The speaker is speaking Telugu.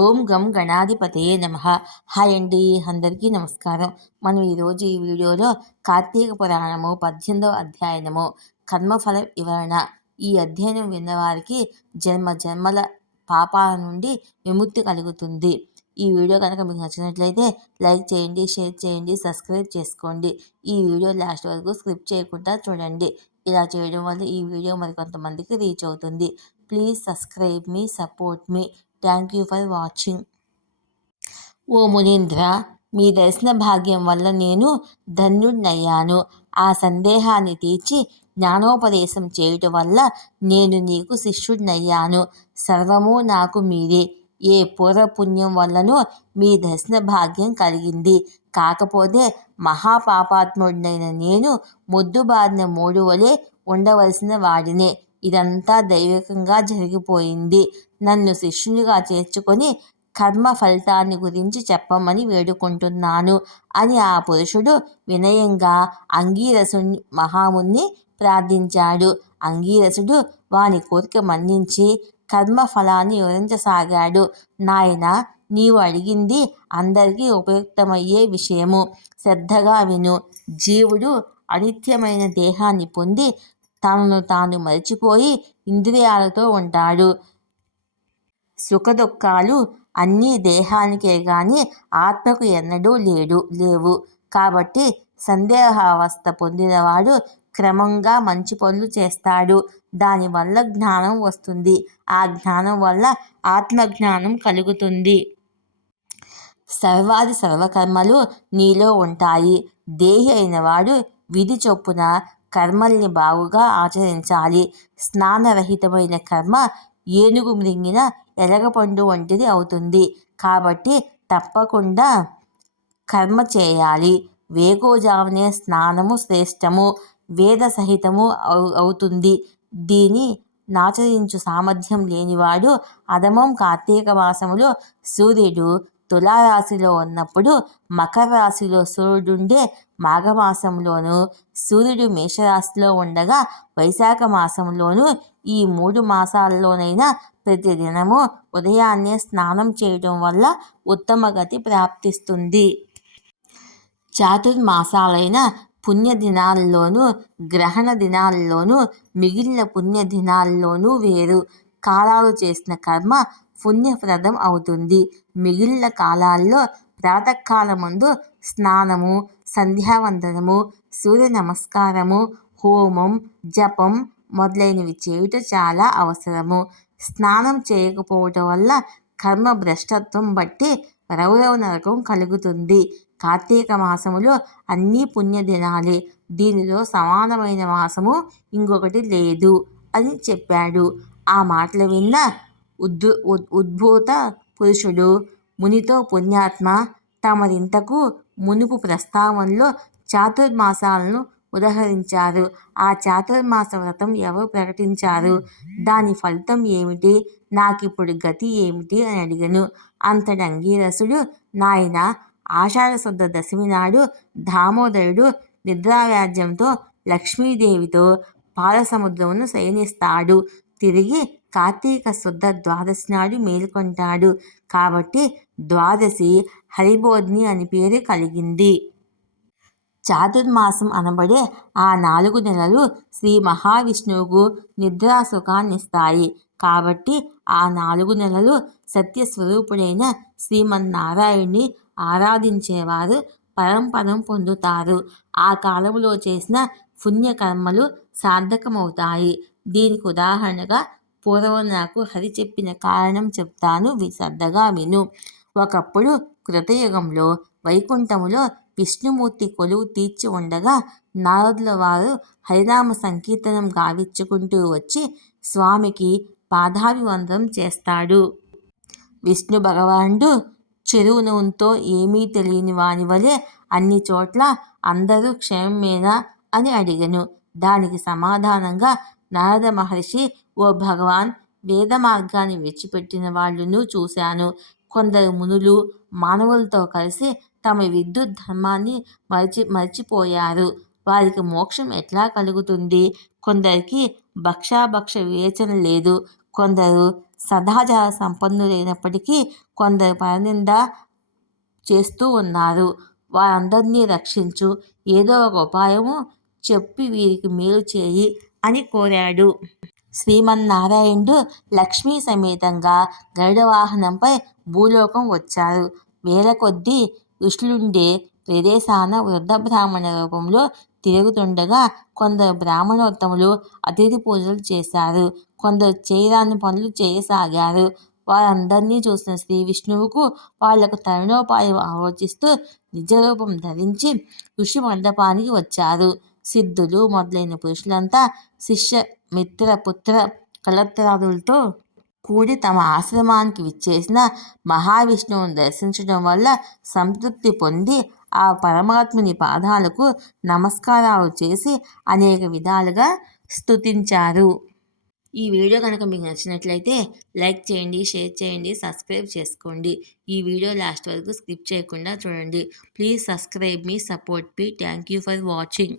ఓం గం గణాధిపతయే నమః. హాయ్ అండి, అందరికీ నమస్కారం. మనం ఈరోజు ఈ వీడియోలో కార్తీక పురాణము 18వ అధ్యాయనము కర్మఫల వివరణ. ఈ అధ్యయనం విన్నవారికి జన్మ జన్మల పాపాల నుండి విముక్తి కలుగుతుంది. ఈ వీడియో కనుక మీకు నచ్చినట్లయితే లైక్ చేయండి, షేర్ చేయండి, సబ్స్క్రైబ్ చేసుకోండి. ఈ వీడియో లాస్ట్ వరకు స్కిప్ చేయకుండా చూడండి. ఇలా చేయడం వల్ల ఈ వీడియో మరికొంతమందికి రీచ్ అవుతుంది. Please subscribe me, support me. Thank you for watching. ఓ మునీంద్ర, మీ దర్శన భాగ్యం వల్ల నేను ధన్యుడినయ్యాను. ఆ సందేహాన్ని తీర్చి జ్ఞానోపదేశం చేయుట వల్ల నేను నీకు శిష్యుడినయ్యాను. సర్వము నాకు మీరే. ఏ పూర్వపుణ్యం వల్లనో మీ దర్శన భాగ్యం కలిగింది. కాకపోతే మహాపాపాత్ముడినైన నేను మొద్దుబారిన మోడు వలె ఉండవలసిన వాడినే. ఇదంతా దైవికంగా జరిగిపోయింది. నన్ను శిష్యునిగా చేర్చుకొని కర్మ ఫలితాన్ని గురించి చెప్పమని వేడుకుంటున్నాను అని ఆ పురుషుడు వినయంగా అంగీరసుని మహాముని ప్రార్థించాడు. అంగీరసుడు వాని కోరిక మన్నించి కర్మ ఫలాన్ని వివరించసాగాడు. నాయన, నీవు అడిగింది అందరికీ ఉపయుక్తమయ్యే విషయము. శ్రద్ధగా విను. జీవుడు అనిత్యమైన దేహాన్ని పొంది తనను తాను మరిచిపోయి ఇంద్రియాలతో ఉంటాడు. సుఖదుఖాలు అన్నీ దేహానికే గాని ఆత్మకు ఎన్నడూ లేవు. కాబట్టి సందేహావస్థ పొందినవాడు క్రమంగా మంచి పనులు చేస్తాడు. దానివల్ల జ్ఞానం వస్తుంది. ఆ జ్ఞానం వల్ల ఆత్మజ్ఞానం కలుగుతుంది. సర్వాది సర్వకర్మలు నీలో ఉంటాయి. దేహి అయిన వాడు విధి చొప్పున కర్మల్ని బాగుగా ఆచరించాలి. స్నానరహితమైన కర్మ ఏనుగు మృంగిన ఎలగపండు వంటిది అవుతుంది. కాబట్టి తప్పకుండా కర్మ చేయాలి. వేకువజామునే స్నానము శ్రేష్టము, వేద సహితము అవుతుంది. దీని నాచరించు సామర్థ్యం లేనివాడు అధమం. కార్తీక మాసములో సూర్యుడు తులారాశిలో ఉన్నప్పుడు మకర రాశిలో సూర్యుడుండే, మాఘమాసంలోనూ సూర్యుడు మేషరాశిలో ఉండగా వైశాఖ మాసంలోనూ ఈ 3 మాసాల్లోనైనా ప్రతిదినము ఉదయాన్నే స్నానం చేయడం వల్ల ఉత్తమ గతి ప్రాప్తిస్తుంది. చాతుర్మాసాలైన పుణ్యదినాల్లోనూ గ్రహణ దినాల్లోనూ మిగిలిన పుణ్యదినాల్లోనూ వేరు కాలాలు చేసిన కర్మ పుణ్యప్రదం అవుతుంది. మిగిలిన కాలాల్లో ప్రాతకాలమందు స్నానము, సంధ్యావందనము, సూర్య నమస్కారము, హోమం, జపం మొదలైనవి చేయుట చాలా అవసరము. స్నానం చేయకపోవటం వల్ల కర్మ భ్రష్టత్వం బట్టి రౌరవ నరకం కలుగుతుంది. కార్తీక మాసములో అన్ని పుణ్యదినాలే. దీనిలో సమానమైన మాసము ఇంకొకటి లేదు అని చెప్పాడు. ఆ మాటలు విన్న ఉద్భూత పురుషుడు మునితో, పుణ్యాత్మ, తమరింతకు మునుపు ప్రస్తావనలో చాతుర్మాసాలను ఉదహరించారు. ఆ చాతుర్మాస వ్రతం ఎవరు ప్రకటించారు? దాని ఫలితం ఏమిటి? నాకిప్పుడు గతి ఏమిటి అని అడిగను. అంతటి అంగీరసుడు, నాయన, ఆషాఢశుద్ధ దశమి నాడు దామోదరుడు నిద్రావ్యాజ్యంతో లక్ష్మీదేవితో పాలసముద్రమును శయనిస్తాడు. తిరిగి కార్తీక శుద్ధ ద్వాదశి నాడు మేలుకొంటాడు. కాబట్టి ద్వాదశి హరిబోధిని అని పేరు కలిగింది. చాతుర్మాసం అనబడే ఆ 4 నెలలు శ్రీ మహావిష్ణువుకు నిద్రాసుఖాన్నిస్తాయి. కాబట్టి ఆ 4 నెలలు సత్యస్వరూపుడైన శ్రీమన్నారాయణుని ఆరాధించేవారు పరంపదం పొందుతారు. ఆ కాలంలో చేసిన పుణ్యకర్మలు సార్థకమవుతాయి. దీనికి ఉదాహరణగా పూర్వం నాకు హరి చెప్పిన కారణం చెప్తాను, శ్రద్ధగా విను. ఒకప్పుడు కృతయుగంలో వైకుంఠములో విష్ణుమూర్తి కొలువు తీర్చి ఉండగా నారదుల వారు హరినామ సంకీర్తనం గావించుకుంటూ వచ్చి స్వామికి పాదాభివందనం చేస్తాడు. విష్ణు భగవానుడు చెరువునంతో ఏమీ తెలియని వాని వలె అన్ని చోట్ల అందరూ క్షేమమేనా అని అడిగను. దానికి సమాధానంగా నారద మహర్షి, ఓ భగవాన్, వేద మార్గాన్ని విడిచిపెట్టిన వాళ్ళను చూశాను. కొందరు మునులు మానవులతో కలిసి తమ విద్యుత్ ధర్మాన్ని మర్చిపోయారు. వారికి మోక్షం ఎట్లా కలుగుతుంది? కొందరికి భక్షాభక్ష వివేచన లేదు. కొందరు సదాచార సంపన్నులైనప్పటికీ కొందరు పరనింద చేస్తూ ఉన్నారు. వారందరినీ రక్షించు, ఏదో ఒక ఉపాయము చెప్పి వీరికి మేలు చేయి అని కోరాడు. శ్రీమన్నారాయణుడు లక్ష్మీ సమేతంగా గరుడ వాహనంపై భూలోకం వచ్చారు. వేల కొద్దీ ఋషులుండే ప్రదేశాన వృద్ధ బ్రాహ్మణ రూపంలో తిరుగుతుండగా కొందరు బ్రాహ్మణోత్తములు అతిథి పూజలు చేశారు. కొందరు చేయరాని పనులు చేయసాగారు. వారందరినీ చూసిన శ్రీ విష్ణువుకు వాళ్లకు తరుణోపాయం ఆలోచిస్తూ నిజరూపం ధరించి ఋషి మండపానికి వచ్చారు. సిద్ధులు మొదలైన పురుషులంతా శిష్య మిత్ర పుత్ర కలత్రాదులతో కూడి తమ ఆశ్రమానికి విచ్చేసిన మహావిష్ణువును దర్శించడం వల్ల సంతృప్తి పొంది ఆ పరమాత్ముని పాదాలకు నమస్కారాలు చేసి అనేక విధాలుగా స్తుతించారు. ఈ వీడియో కనుక మీకు నచ్చినట్లయితే లైక్ చేయండి, షేర్ చేయండి, సబ్స్క్రైబ్ చేసుకోండి. ఈ వీడియో లాస్ట్ వరకు స్కిప్ చేయకుండా చూడండి. Please subscribe me, support me. Thank you for watching.